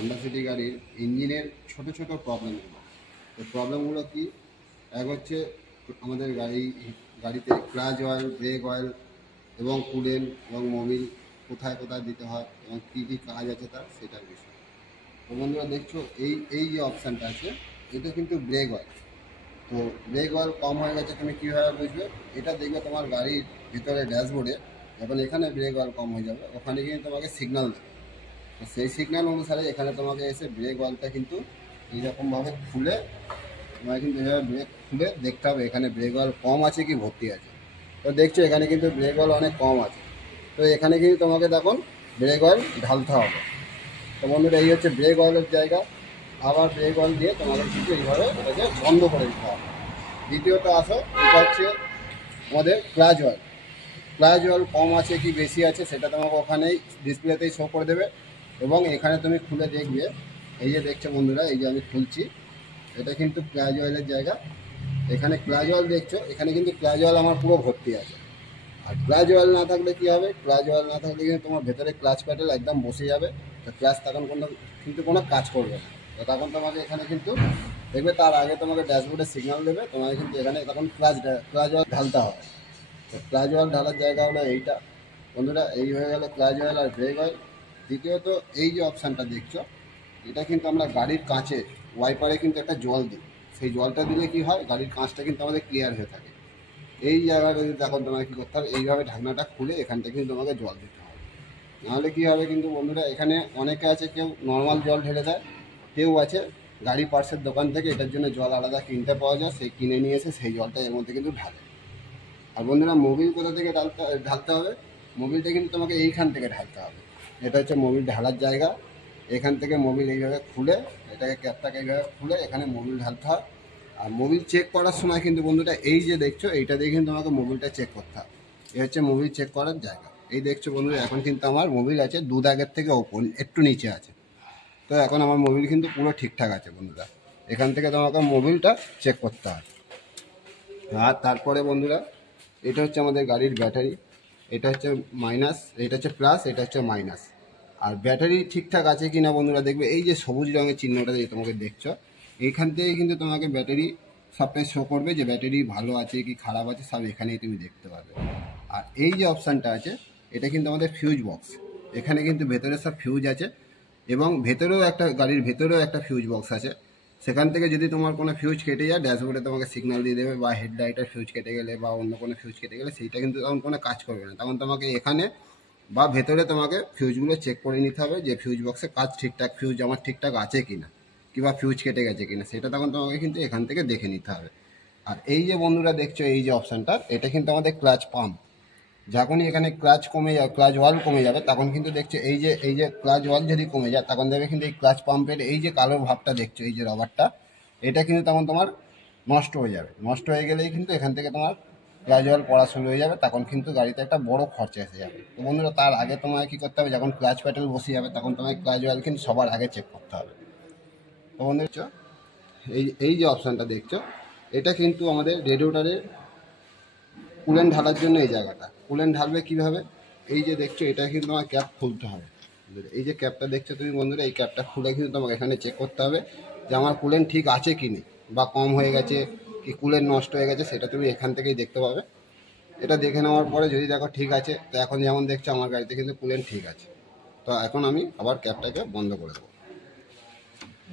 Honda city গাড়ির ইঞ্জিনের ছোট ছোট প্রবলেমগুলো। তো প্রবলেমগুলো কি? এক হচ্ছে আমাদের গাড়িতে ক্লাচ অয়েল, ব্রেক অয়েল এবং কুলেন্ট এবং মোবিল কোথায় কোথায় দিতে হয় এবং কী কী কাজ আছে তার, সেটার বিষয়। তো বন্ধুরা দেখছো এই যে অপশানটা আছে, এটা কিন্তু ব্রেক অয়েল। তো ব্রেক অয়েল কম হয়ে গেছে, তুমি কীভাবে বুঝবে? এটা দেখবে তোমার গাড়ির ভিতরে ড্যাশবোর্ডে, যখন এখানে ব্রেক অয়েল কম হয়ে যাবে ওখানে কিন্তু তোমাকে সিগন্যাল দেবে। তো সেই সিগন্যাল অনুসারে এখানে তোমাকে এসে ব্রেক অয়েলটা কিন্তু এইরকমভাবে খুলে, তোমাকে কিন্তু এভাবে ব্রেক খুলে দেখতে হবে এখানে ব্রেক অয়েল কম আছে কি ভর্তি আছে। তো দেখছো এখানে কিন্তু ব্রেক অয়েল অনেক কম আছে। তো এখানে কিন্তু তোমাকে তখন ব্রেক অয়েল ঢালতে হবে। তো বন্ধুরা এই হচ্ছে ব্রেক অয়েলের জায়গা। আবার ব্রেক অয়েল দিয়ে তোমাদের কিন্তু এইভাবে এটাকে বন্ধ করে দিতে হবে। দ্বিতীয়ত আসো, এটা হচ্ছে আমাদের ক্লাচ অয়েল। ক্লাচ অয়েল কম আছে কি বেশি আছে সেটা তোমাকে ওখানেই ডিসপ্লেতেই শো করে দেবে। এবং এখানে তুমি খুলে দেখবে, এই যে দেখছো বন্ধুরা, এই যে আমি খুলছি, এটা কিন্তু ক্লাচ অয়েলের জায়গা। এখানে ক্লাচ অয়েল দেখছো, এখানে কিন্তু ক্লাচ অয়েল আমার পুরো ভর্তি আছে। আর ক্লাচ অয়েল না থাকলে কী হবে? ক্লাচ অয়েল না থাকলে কিন্তু তোমার ভেতরে ক্লাচ প্যাডেল একদম বসে যাবে। তো ক্লাচ তখন কিন্তু কোনো কাজ করবে না। তো তখন তোমাকে এখানে কিন্তু দেখবে, তার আগে তোমাকে ড্যাশবোর্ডে সিগন্যাল দেবে, তোমাকে কিন্তু এখানে তখন ক্লাচ অয়েল ঢালতে হবে। তো ক্লাচ অয়েল ঢালার জায়গা হলো এইটা। বন্ধুরা এই হয়ে গেল ক্লাচ অয়েল আর ব্রেক অয়েল। দ্বিতীয়ত এই যে অপশানটা দেখছো, এটা কিন্তু আমরা গাড়ির কাঁচে ওয়াইপারে কিন্তু একটা জল দিই। সেই জলটা দিলে কি হয়, গাড়ির কাঁচটা কিন্তু আমাদের ক্লিয়ার হয়ে থাকে। এই জায়গাটা যদি দেখো, তোমাকে কী করতে হবে, এইভাবে ঢাকনাটা খুলে এখান থেকে কিন্তু তোমাকে জল দিতে হবে। নাহলে কী হবে কিন্তু বন্ধুরা, এখানে অনেকে আছে কেউ নর্মাল জল ঢেলে দেয়, কেউ আছে গাড়ি পার্টসের দোকান থেকে এটার জন্য জল আলাদা কিনতে পাওয়া যায়, সেই কিনে নিয়ে এসে সেই জলটা এর মধ্যে কিন্তু ঢালে। আর বন্ধুরা মোবিল কোথা থেকে ঢালতে হবে? মোবিলটা কিন্তু তোমাকে এইখান থেকে ঢালতে হবে। এটা হচ্ছে মোবিল ঢালার জায়গা। এখান থেকে মোবিল এইভাবে খুলে, এটাকে ক্যাপটাকে এইভাবে খুলে এখানে মোবিল ঢালতে হয়। আর মোবিল চেক করার সময় কিন্তু বন্ধুরা এই যে দেখছো, এইটা দিয়ে কিন্তু তোমাকে মোবিলটা চেক করতে হবে। এই হচ্ছে মোবিল চেক করার জায়গা। এই দেখছো বন্ধুরা, এখন কিন্তু আমার মোবিল আছে 2 দাগের থেকে ওপর, একটু নিচে আছে। তো এখন আমার মোবিল কিন্তু পুরো ঠিকঠাক আছে বন্ধুরা। এখান থেকে তোমাকে মোবিলটা চেক করতে হয়। আর তারপরে বন্ধুরা, এটা হচ্ছে আমাদের গাড়ির ব্যাটারি। এটা হচ্ছে মাইনাস, এটা হচ্ছে প্লাস, এটা হচ্ছে মাইনাস। আর ব্যাটারি ঠিকঠাক আছে কি না বন্ধুরা দেখবে, এই যে সবুজ রঙের চিহ্নটা যে তোমাকে দেখছো, এইখান থেকে কিন্তু তোমাকে ব্যাটারি সবটাই শো করবে যে ব্যাটারি ভালো আছে কি খারাপ আছে, সব এখানেই তুমি দেখতে পাবে। আর এই যে অপশানটা আছে, এটা কিন্তু আমাদের ফিউজ বক্স। এখানে কিন্তু ভেতরে সব ফিউজ আছে এবং ভেতরেও একটা, গাড়ির ভেতরেও একটা ফিউজ বক্স আছে। সেখান থেকে যদি তোমার কোনো ফিউজ কেটে যায়, ড্যাশবোর্ডে তোমাকে সিগন্যাল দিয়ে দেবে, বা হেডলাইটের ফিউজ কেটে গেলে বা অন্য কোনো ফিউজ কেটে গেলে সেইটা কিন্তু তখন কোনো কাজ করবে না। তখন তোমাকে এখানে বা ভেতরে তোমাকে ফিউজগুলো চেক করে নিতে হবে যে ফিউজ বক্সে কাজ ঠিকঠাক, ফিউজ আমার ঠিকঠাক আছে কি না, কিংবা ফিউজ কেটে গেছে কিনা, সেটা তখন তোমাকে কিন্তু এখান থেকে দেখে নিতে হবে। আর এই যে বন্ধুরা দেখছো এই যে অপশানটা, এটা কিন্তু আমাদের ক্লাচ পাম্প। যখনই এখানে ক্লাচ কমে যাবে, ক্লাচ ওয়াল কমে যাবে, তখন কিন্তু দেখছো এই যে ক্লাচ ওয়াল যদি কমে যায়, তখন দেখবে কিন্তু এই ক্লাচ পাম্পের এই যে কালো ভাবটা দেখছো, এই যে রবারটা, এটা কিন্তু তখন তোমার নষ্ট হয়ে যাবে। নষ্ট হয়ে গেলেই কিন্তু এখান থেকে তোমার ক্লাচ ওয়াল পড়া শুরু হয়ে যাবে, তখন কিন্তু গাড়িতে একটা বড় খরচা এসে যাবে। তো বন্ধুরা তার আগে তোমায় কী করতে হবে, যখন ক্লাচ প্যাডেল বসে যাবে তখন তোমায় ক্লাচ ওয়াল কিন্তু সবার আগে চেক করতে হবে। তো বন্ধুরা এই যে অপশানটা দেখছো, এটা কিন্তু আমাদের রেডিয়েটরের কুলেন্ট ঢালার জন্য। এই জায়গাটা কুলেন্ট ঢালবে কীভাবে, এই যে দেখছো এটা কিন্তু তোমার ক্যাপ খুলতে হবে। এই যে ক্যাপটা দেখছো তুমি বন্ধুরা, এই ক্যাপটা খুলে কিন্তু তোমাকে এখানে চেক করতে হবে যে আমার কুলেন্ট ঠিক আছে কি নেই, বা কম হয়ে গেছে কি কুলেন্ট নষ্ট হয়ে গেছে, সেটা তুমি এখান থেকেই দেখতে পাবে। এটা দেখে নেওয়ার পরে যদি দেখো ঠিক আছে, তো এখন যেমন দেখছো আমার গাড়িতে কিন্তু কুলেন্ট ঠিক আছে। তো এখন আমি আবার ক্যাপটাকে বন্ধ করে দেবো।